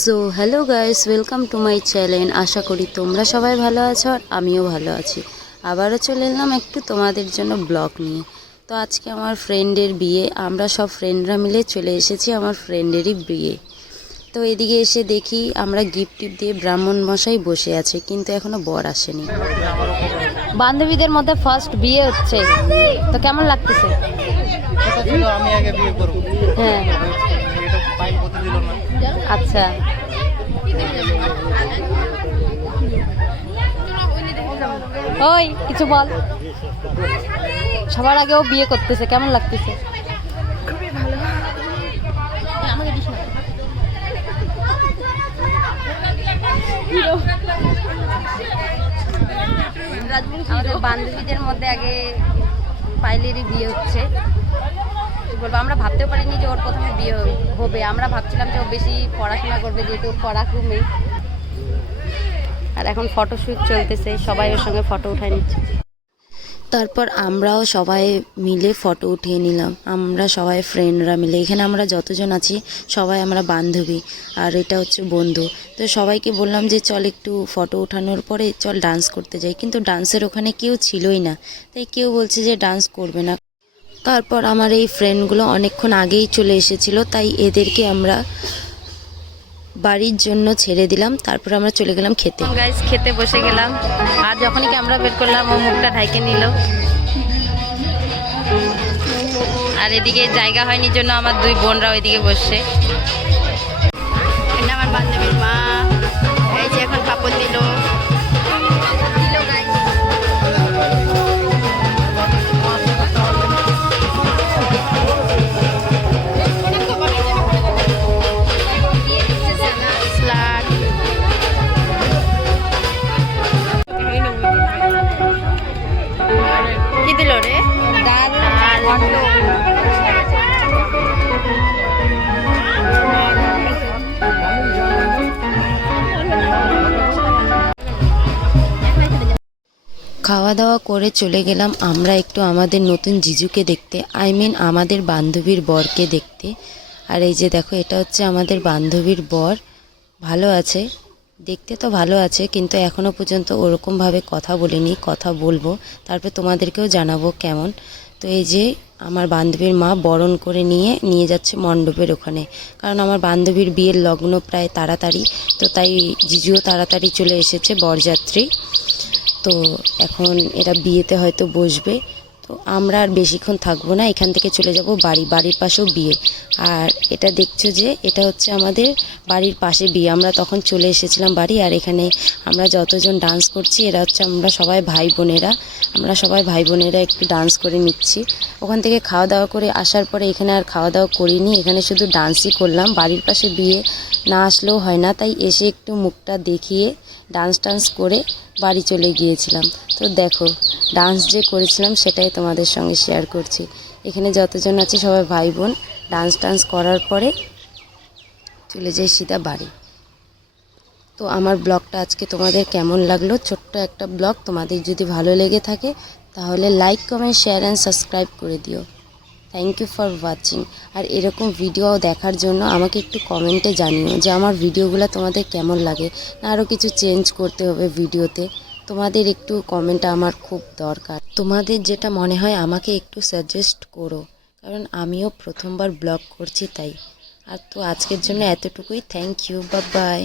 So hello guys, welcome to my channel. আশা করি তোমরা সবাই ভালো আছো আর আমিও ভালো আছি। আবারও চলে এলাম একটু তোমাদের জন্য ব্লগ নিয়ে। তো আজকে আমার ফ্রেন্ডের বিয়ে, আমরা সব ফ্রেন্ডরা মিলে চলে এসেছি আমার ফ্রেন্ডেরই বিয়ে। তো এদিকে এসে দেখি আমরা গিফট টিপ দিয়ে ব্রাহ্মণ মশাই বসে আছে, কিন্তু এখনো বর আসেনি। বান্ধবীদের মধ্যে ফার্স্ট বিয়ে হচ্ছে, তো কেমন লাগতেছে? হ্যাঁ, আচ্ছা। ওই কিছু বল। সবার আগে ও বিয়ে করতেছে, কেমন লাগতেছে? খুবই ভালো। আমাদের বান্ধবীদের মধ্যে আগে পাইলেরই বিয়ে হচ্ছে। কি বলবো, আমরা ভাবতেও পারিনি যে ওর প্রথমে বিয়ে হবে। আমরা ভাবছিলাম যে ও বেশি পড়াশোনা করবে, যেহেতু ওর পড়াশোনা। আর এখন ফটোশ্যুট চলতেছে, সবাই ওর সঙ্গে ফটো উঠায় নিচ্ছে। তারপর আমরাও সবাই মিলে ফটো উঠিয়ে নিলাম, আমরা সবাই ফ্রেন্ডরা মিলে। এখানে আমরা যতজন আছি সবাই আমরা বান্ধবী, আর এটা হচ্ছে বন্ধু। তো সবাইকে বললাম যে চল একটু ফটো ওঠানোর পরে চল ডান্স করতে যাই, কিন্তু ডান্সের ওখানে কেউ ছিলই না, তাই কেউ বলছে যে ডান্স করবে না। তারপর আমার এই ফ্রেন্ডগুলো অনেকক্ষণ আগেই চলে এসেছিলো, তাই এদেরকে আমরা বাড়ির জন্য ছেড়ে দিলাম। তারপর আমরা চলে গেলাম খেতে। গাইস, খেতে বসে গেলাম, আর যখনই ক্যামেরা বের করলাম ও মুখটা ঢাইকে নিল। আর এদিকে জায়গা হয়নি জন্য আমার দুই বোনরা ওইদিকে বসছে। এটা আমার বান্ধবীর মা, এই যে এখন কাপড় দিল। কি দিল রে? ডাল আর খাওয়া দাওয়া করে চলে গেলাম আমরা একটু আমাদের নতুন জিজুকে দেখতে, আমাদের বান্ধবীর বরকে দেখতে। আর এই যে দেখো, এটা হচ্ছে আমাদের বান্ধবীর বর। ভালো আছে, দেখতে তো ভালো আছে, কিন্তু এখনও পর্যন্ত ওরকমভাবে কথা বলিনি। কথা বলবো, তারপর তোমাদেরকেও জানাবো কেমন। তো এই যে আমার বান্ধবীর মা বরণ করে নিয়ে যাচ্ছে মণ্ডপের ওখানে, কারণ আমার বান্ধবীর বিয়ের লগ্ন প্রায় তাড়াতাড়ি, তো তাই জিজুও তাড়াতাড়ি চলে এসেছে বরযাত্রী। তো এখন এরা বিয়েতে হয়তো বসবে, তো আমরা আর বেশিক্ষণ থাকবো না, এখান থেকে চলে যাব বাড়ির পাশেও বিয়ে। আর এটা দেখছো যে এটা হচ্ছে আমাদের বাড়ির পাশে বিয়ে। আমরা তখন চলে এসেছিলাম বাড়ি, আর এখানে আমরা যতজন ডান্স করছি এরা হচ্ছে আমরা সবাই ভাই বোনেরা একটু ডান্স করে নিচ্ছি। ওখান থেকে খাওয়া দাওয়া করে আসার পরে এখানে আর খাওয়া দাওয়া করিনি, এখানে শুধু ডান্সই করলাম। বাড়ির পাশে বিয়ে, না আসলেও হয় না, তাই এসে একটু মুখটা দেখিয়ে ডান্স করে বাড়ি চলে গিয়েছিলাম। তো দেখো, ডান্স যে করেছিলাম সেটাই তোমাদের সঙ্গে শেয়ার করছি। এখানে যতজন আছে সবাই ভাই বোন। ডান্স করার পরে চলে যাই সিধা বাড়ি। তো আমার ব্লগটা আজকে তোমাদের কেমন লাগলো? ছোট্ট একটা ব্লগ, তোমাদের যদি ভালো লেগে থাকে তাহলে like, comment, share and subscribe করে দিও। Thank you for watching. আর এরকম ভিডিও দেখার জন্য আমাকে একটু কমেন্টে জানিও যে আমার ভিডিওগুলো তোমাদের কেমন লাগে, না আরও কিছু চেঞ্জ করতে হবে ভিডিওতে। তোমাদের একটু কমেন্ট আমার খুব দরকার। তোমাদের যেটা মনে হয় আমাকে একটু সাজেস্ট করো, কারণ আমিও প্রথমবার ব্লগ করছি তাই। আর তো আজকের জন্য এতটুকুই। Thank you, bye by.